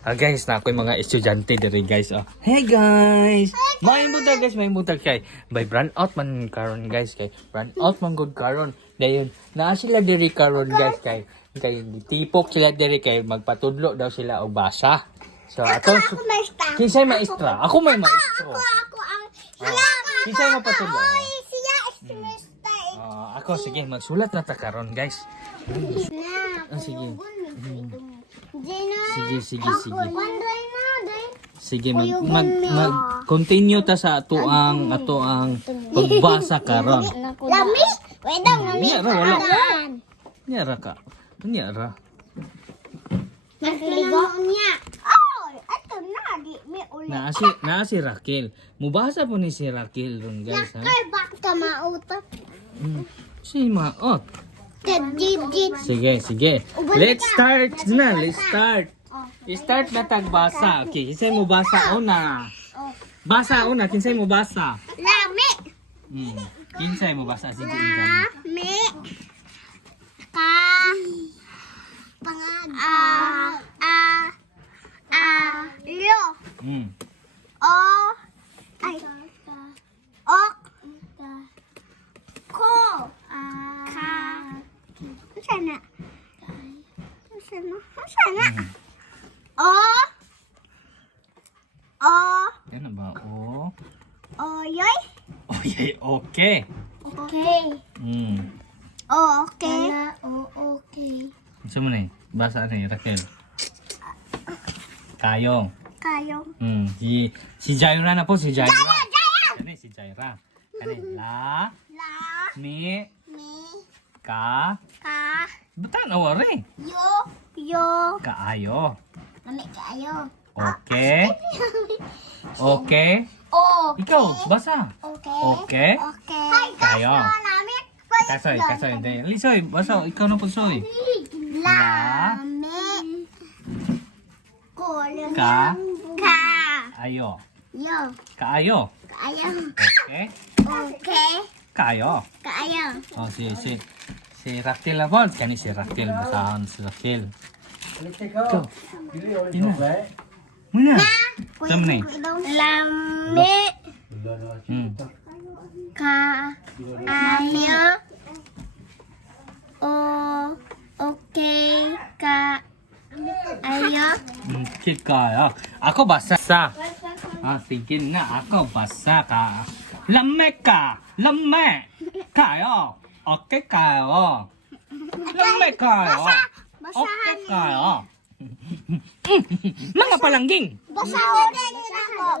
Guys, na ako'y mga estudyante diri guys. Hey guys. May mutag kay. By brand out man karon guys kay. Brand out man good karon. Dayon, naa sila diri karon guys kay tipok sila diri kay magpatudlo daw sila og basa. So ato kinsay maestra? Ako may maestro. Ako ang Kinsay mapatudlo? siya estimista. Ako sige magsulat na ta karon guys. Sige. Sige. Sige, mag-continue ta sa ato ang pagbasa karon. Lami? Wait daw, lami. Nyara ka. Nyara. Nagligo niya. Oh, ito na. Di, may ulit. Naa si Raquel. Mubasa po ni si Raquel ron guys ha. Kay bakta mautot. Si Maot. Tadjit. Sige. Let's start na. Start na tagbasa. Okay, kinsay mo basa una. Basa una, kinsay mo basa. Lami. Kinsay mo basa sige. Lami. Ka. Pangad. Lo. O. Ay. Ok. Ko. Ka. Sana. O. Yan na ba? O. Yoy. Okay, okay. Okay. Okay. Okay. Gusto mo na basa na Raquel. Kayong. Si Jaira na po, si Jaira. Kani si Jaira. Kani la. Mi. Ka. Bata na wari. Yo. Kaayo. Lami kayo. Okay. Okay. Ikaw, basa. Okay. Kayo. Kasoy. Hindi. Lisoy, basa. Ikaw na po, soy. Lami. Ka. Ka. Ayo. Yo. Kaayo. Kayo. Okay. Okay. Kayo. Kayo. Si Raquel na po. Kani si Raquel. Basahan si Raquel. Ikaw. Muna. Tama na Lami. Ka. Ayo. Okay. Ka. Ayo. Kaya. Ako basa. Sige na. Ako basa ka. Lame ka. Lame. Kayo. Okay kayo. Lame kayo. Okay kayo. Mga palangging. Basahin na ako.